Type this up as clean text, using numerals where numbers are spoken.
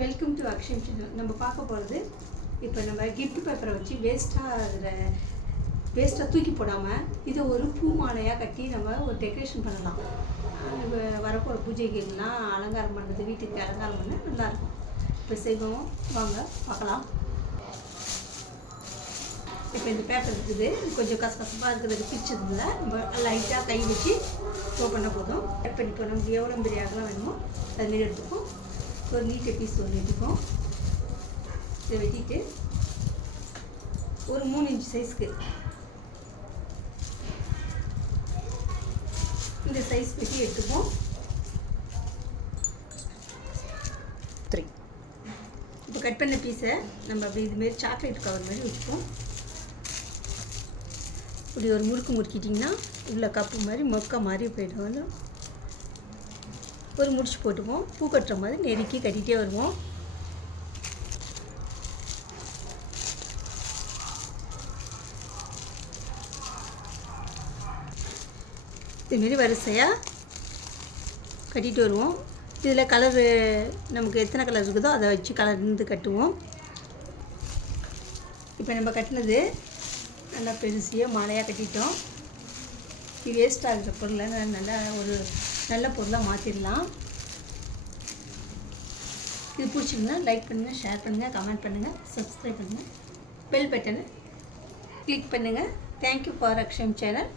Welcome to Akshayam channel. நம்ம பார்க்க போகிறது இப்போ நம்ம கிஃப்ட் பேப்பரை வச்சு வேஸ்ட்டாக தூக்கி போடாமல் இதை ஒரு பூ மாலையாக கட்டி நம்ம ஒரு டெக்கரேஷன் பண்ணலாம். வரப்போகிற பூஜைகள்லாம் அலங்காரம் பண்ணுறது, வீட்டுக்கு அலங்காரம் பண்ண நல்லாயிருக்கும். இப்போ செய்வோம், வாங்க பார்க்கலாம். இப்போ இந்த பேப்பர் இருக்குது, கொஞ்சம் கசகசப்பாக இருக்கிறது பிரிச்சதில்ல. நம்ம லைட்டாக கை வச்சு ஷோ பண்ண போதும். கட் பண்ணிப்போம். நமக்கு எவ்வளோ பெரிய அகலம் வேணுமோ அதுமாரி எடுத்துப்போம். ஒரு நீட்டை பீஸ் ஒன்று வெட்டிப்போம். இதை வெட்டிட்டு ஒரு 3 இன்ச் சைஸ்க்கு இந்த சைஸ் வெட்டி எடுத்துப்போம். 3 இப்போ கட் பண்ண பீஸை நம்ம அப்படி இதுமாரி சாக்லேட் கவர் மாதிரி வச்சுப்போம். இப்படி ஒரு முறுக்கு முறுக்கிட்டிங்கன்னா உள்ள கப்பு மாதிரி மொக்க மாதிரி போய்டும். ஒரு முடிச்சு போட்டுப்போம். பூ கட்டுற மாதிரி நெருக்கி கட்டிகிட்டே வருவோம். இதுமாரி வரிசையாக கட்டிகிட்டு வருவோம். இதில் கலரு நமக்கு எத்தனை கலர் இருக்குதோ அதை வச்சு கலர்ந்து கட்டுவோம். இப்போ நம்ம கட்டினது நல்லா பெருசியாக மாலையாக கட்டிட்டோம். இது வேஸ்ட்டாக இருக்கிற பொருளை நல்லா ஒரு நல்ல பொருளாக மாற்றிடலாம். இது பிடிச்சிங்கன்னா லைக் பண்ணுங்கள், ஷேர் பண்ணுங்கள், கமெண்ட் பண்ணுங்கள், சப்ஸ்கிரைப் பண்ணுங்கள், பெல் பட்டனை கிளிக் பண்ணுங்கள். Thank you for Akshayam channel.